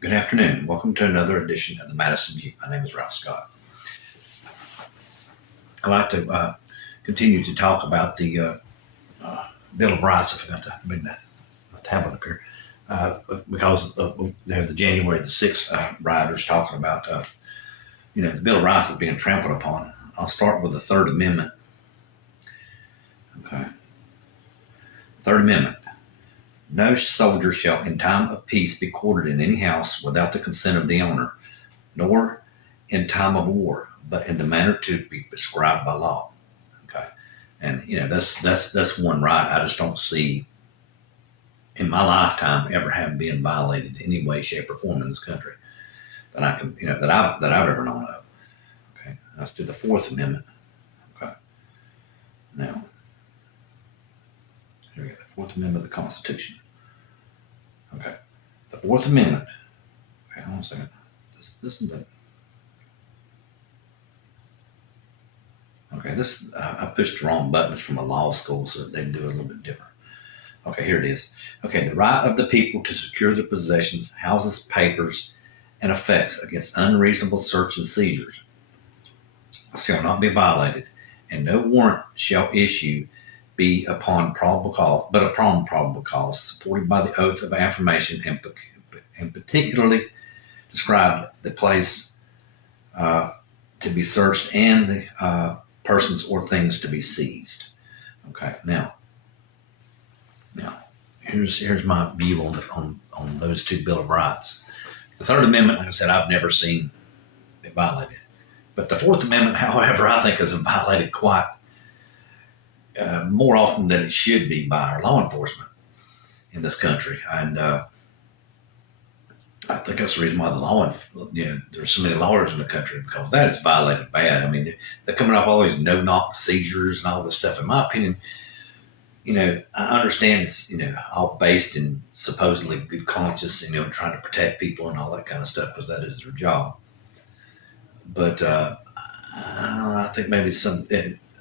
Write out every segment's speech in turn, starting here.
Good afternoon. Welcome to another edition of the Madison View. My name is Ralph Scott. I'd like to continue to talk about the Bill of Rights. I forgot to bring that tablet up here because they have the January the 6th riders talking about, the Bill of Rights is being trampled upon. I'll start with the Third Amendment. Okay. Third Amendment. No soldier shall in time of peace be quartered in any house without the consent of the owner, nor in time of war, but in the manner to be prescribed by law. Okay. And that's one right I just don't see in my lifetime ever having been violated in any way, shape, or form in this country that I can, that I've ever known of. Okay. Let's do the Fourth Amendment. Okay. Now, here we go. The Fourth Amendment of the Constitution. Okay. The Fourth Amendment. Okay, hold on a second. This is the. Okay, this I pushed the wrong button. It's from a law school, so they do it a little bit different. Okay, here it is. Okay, the right of the people to secure their possessions, houses, papers, and effects against unreasonable search and seizures shall not be violated, and no warrant shall issue be upon probable cause, but upon probable cause, supported by the oath of affirmation, and particularly described the place to be searched and the persons or things to be seized. Okay, now here's my view on those two Bill of Rights. The Third Amendment, like I said, I've never seen it violated, but the Fourth Amendment, however, I think is violated quite more often than it should be by our law enforcement in this country. And I think that's the reason why there's so many lawyers in the country, because that is violated bad. I mean, they're coming up all these no-knock seizures and all this stuff. In my opinion, I understand it's, all based in supposedly good conscience, trying to protect people and all that kind of stuff, because that is their job. But I think maybe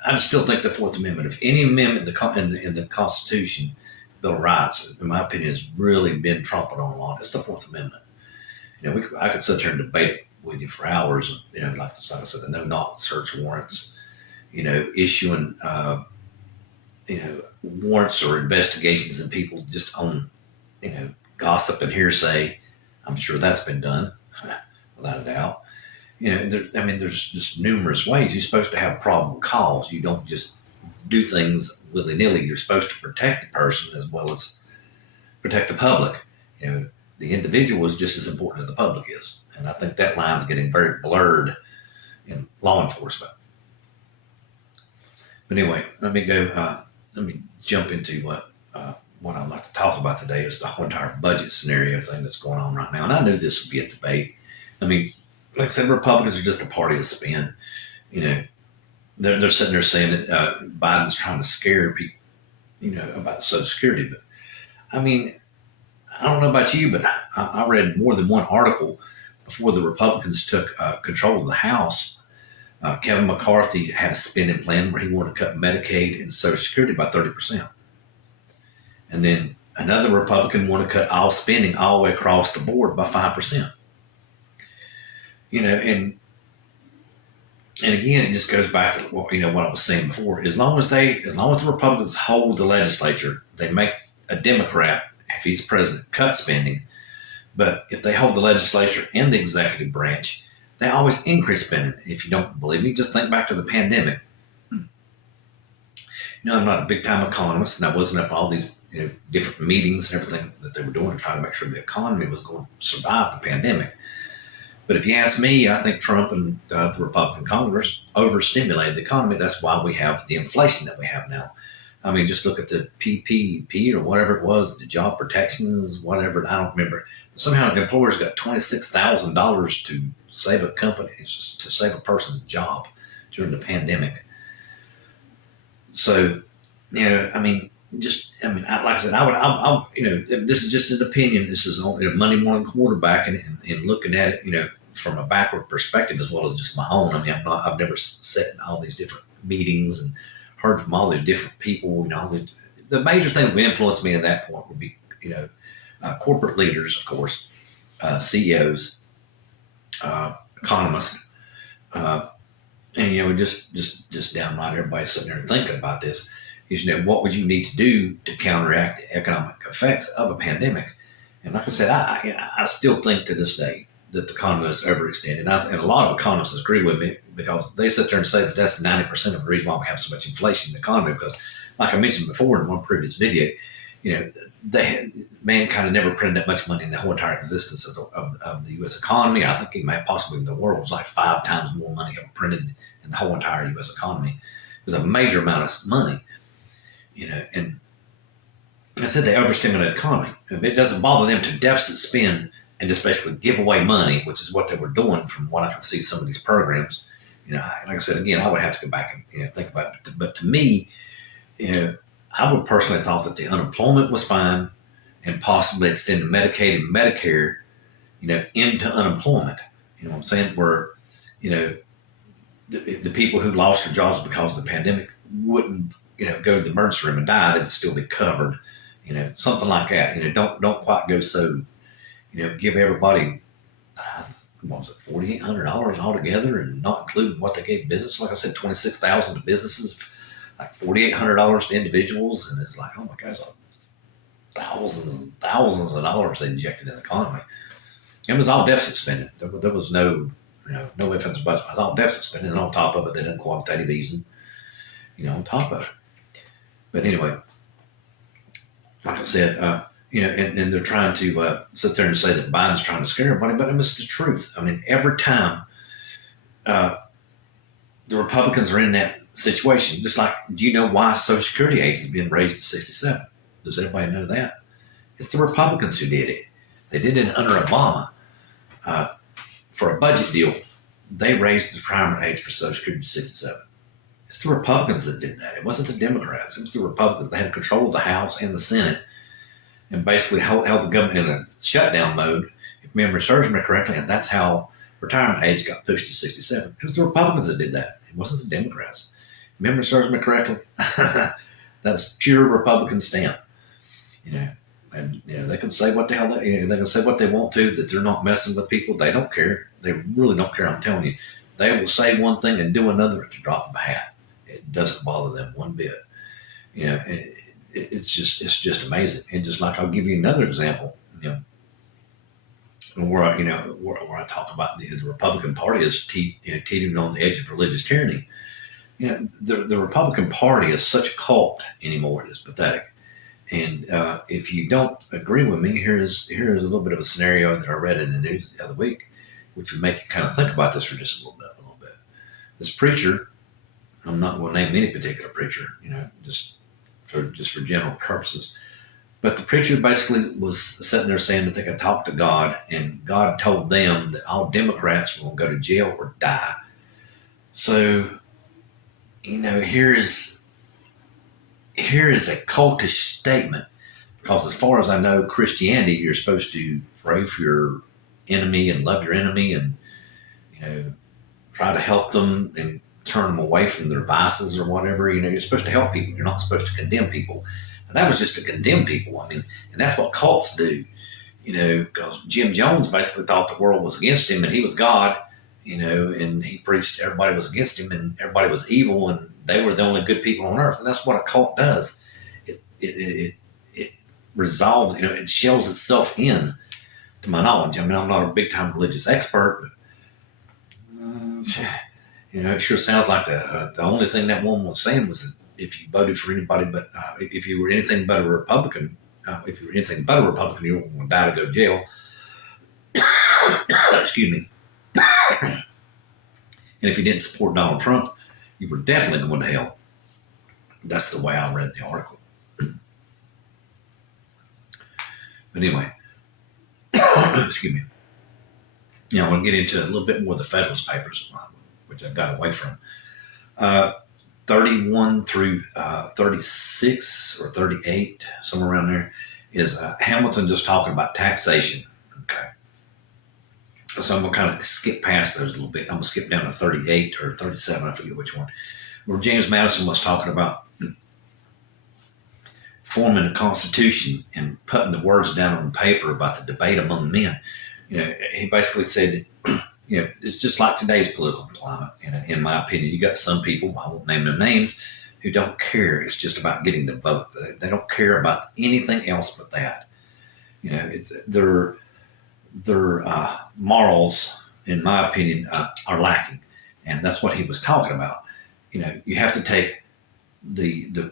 I still think the Fourth Amendment, if any amendment in the Constitution, Bill of Rights, in my opinion, has really been trampled on a lot, it's the Fourth Amendment. I could sit here and debate it with you for hours. Like I said, the no-knock search warrants, issuing, warrants or investigations and people just on, gossip and hearsay. I'm sure that's been done without a doubt. There's just numerous ways. You're supposed to have probable cause. You don't just do things willy-nilly. You're supposed to protect the person as well as protect the public. The individual is just as important as the public is. And I think that line's getting very blurred in law enforcement. But anyway, let me jump into what I'd like to talk about today is the whole entire budget scenario thing that's going on right now. And I knew this would be a debate. Like I said, Republicans are just a party of spin. They're sitting there saying that Biden's trying to scare people, about Social Security. But I don't know about you, but I read more than one article before the Republicans took control of the House. Kevin McCarthy had a spending plan where he wanted to cut Medicaid and Social Security by 30%. And then another Republican wanted to cut all spending all the way across the board by 5%. And again, it just goes back to what I was saying before. As long as the Republicans hold the legislature, they make a Democrat, if he's president, cut spending. But if they hold the legislature and the executive branch, they always increase spending. If you don't believe me, just think back to the pandemic. I'm not a big-time economist, and I wasn't up all these different meetings and everything that they were doing to try to make sure the economy was going to survive the pandemic. But if you ask me, I think Trump and the Republican Congress overstimulated the economy. That's why we have the inflation that we have now. Just look at the PPP or whatever it was, the job protections, whatever. I don't remember. Somehow the employers got $26,000 to save a company, to save a person's job during the pandemic. So, like I said, this is just an opinion. This is only a Monday morning quarterback and looking at it, from a backward perspective as well as just my own. I've never sat in all these different meetings and heard from all these different people. The major thing that would influence me at that point would be, corporate leaders, of course, CEOs, economists, and just downright everybody sitting there and thinking about this. Is what would you need to do to counteract the economic effects of a pandemic? And like I said, I still think to this day that the economy is overextended, and a lot of economists agree with me because they sit there and say that that's 90% of the reason why we have so much inflation in the economy. Because, like I mentioned before in one previous video, mankind never printed that much money in the whole entire existence of the U.S. economy. I think it possibly in the world was like 5 times more money ever printed in the whole entire U.S. economy. It was a major amount of money, and I said they overstimulate the economy. It doesn't bother them to deficit spend and just basically give away money, which is what they were doing from what I can see some of these programs. Like I said, again, I would have to go back and think about it. But to me, I would personally thought that the unemployment was fine and possibly extend Medicaid and Medicare, into unemployment. You know what I'm saying? Where, the people who lost their jobs because of the pandemic wouldn't, go to the emergency room and die. They would still be covered, something like that. Don't quite go so, give everybody, what was it, $4,800 altogether, and not including what they gave business. Like I said, $26,000 to businesses, like $4,800 to individuals, and it's like, oh my gosh, thousands and thousands of dollars they injected in the economy. It was all deficit spending. There was no, no ifs, ands, or buts. It was all deficit spending, and on top of it, they done quantitative easing, on top of it. But anyway, like I said, and they're trying to sit there and say that Biden's trying to scare everybody, but it's the truth. I mean, every time the Republicans are in that situation, just like, do you know why Social Security age is being raised to 67? Does everybody know that? It's the Republicans who did it. They did it under Obama for a budget deal. They raised the retirement age for Social Security to 67. It's the Republicans that did that. It wasn't the Democrats. It was the Republicans. They had control of the House and the Senate and basically held the government in a shutdown mode, if memory serves me correctly, and that's how retirement age got pushed to 67. It was the Republicans that did that. It wasn't the Democrats. If memory serves me correctly, that's pure Republican stamp. And they can say what the hell they can say what they want to, that they're not messing with people. They don't care. They really don't care. I'm telling you, they will say one thing and do another at the drop of a hat. It doesn't bother them one bit. And it's just amazing. And just like, I'll give you another example. Where I talk about the Republican Party is teetering on the edge of religious tyranny. The Republican Party is such a cult anymore. It is pathetic. And if you don't agree with me, here's a little bit of a scenario that I read in the news the other week, which would make you kind of think about this for just a little bit. This preacher, I'm not going to name any particular preacher, just for general purposes, but the preacher basically was sitting there saying that they could talk to God, and God told them that all Democrats were going to go to jail or die. So, here is a cultish statement, because as far as I know, Christianity, you're supposed to pray for your enemy and love your enemy, and try to help them and turn them away from their vices or whatever. You're supposed to help people. You're not supposed to condemn people. And that was just to condemn people. I mean, and that's what cults do. Because Jim Jones basically thought the world was against him and he was God. And he preached everybody was against him and everybody was evil and they were the only good people on earth. And that's what a cult does. It resolves, it shells itself in, to my knowledge. I mean, I'm not a big time religious expert, but it sure sounds like the only thing that woman was saying was that if you voted for anybody but if you were anything but a Republican, you were going to die to go to jail. Excuse me. And if you didn't support Donald Trump, you were definitely going to hell. That's the way I read the article. But anyway, excuse me. I want to get into a little bit more of the Federalist Papers, which I got away from. 31 through 36 or 38, somewhere around there, is Hamilton just talking about taxation. Okay. So I'm going to kind of skip past those a little bit. I'm going to skip down to 38 or 37, I forget which one, where James Madison was talking about forming a constitution and putting the words down on paper about the debate among men. He basically said, it's just like today's political climate. And in my opinion, you got some people, I won't name their names, who don't care. It's just about getting the vote. They don't care about anything else but that. It's their morals, in my opinion, are lacking, and that's what he was talking about. You have to take the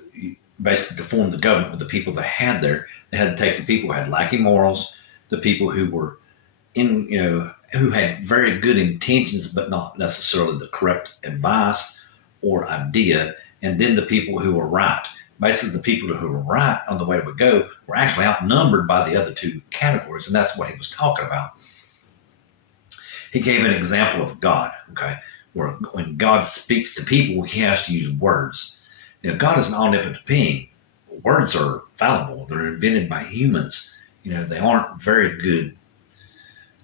basically to form the government with the people they had there. They had to take the people who had lacking morals, the people who were who had very good intentions but not necessarily the correct advice or idea, and then the people who were right. Basically, the people who were right on the way we go were actually outnumbered by the other two categories, and that's what he was talking about. He gave an example of God, okay, where when God speaks to people, he has to use words. God is an omnipotent being. Words are fallible. They're invented by humans. They aren't very good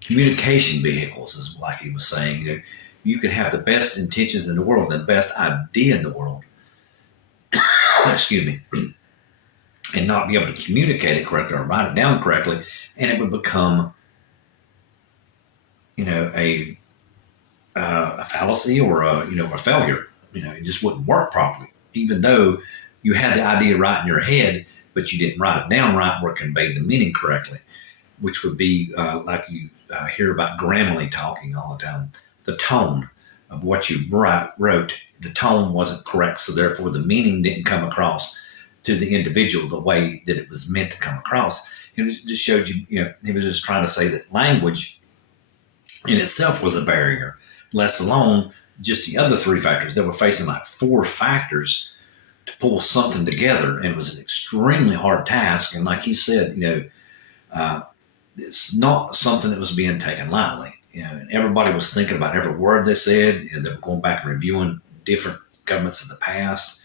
communication vehicles, is like he was saying. You can have the best intentions in the world, the best idea in the world, excuse me, and not be able to communicate it correctly or write it down correctly, and it would become, a fallacy or a failure. It just wouldn't work properly, even though you had the idea right in your head, but you didn't write it down right or convey the meaning correctly, which would be like you hear about Grammarly talking all the time. The tone of what you wrote, the tone wasn't correct, so therefore the meaning didn't come across to the individual the way that it was meant to come across. It just showed you, he was just trying to say that language in itself was a barrier, less alone just the other three factors. They were facing like four factors to pull something together, and it was an extremely hard task. And like he said, it's not something that was being taken lightly. And everybody was thinking about every word they said. They were going back and reviewing different governments of the past.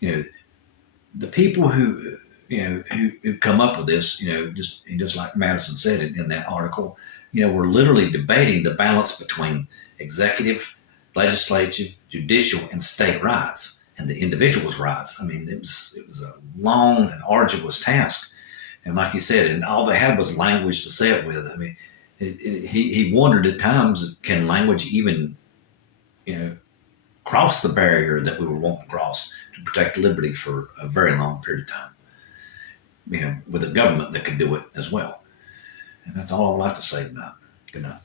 The people who come up with this, just like Madison said in that article, we're literally debating the balance between executive, legislative, judicial, and state rights and the individual's rights. I mean, it was a long and arduous task. And like he said, and all they had was language to say it with. I mean, he wondered at times, can language even, cross the barrier that we were wanting to cross to protect liberty for a very long period of time, with a government that could do it as well. And that's all I would like to say tonight. Good night.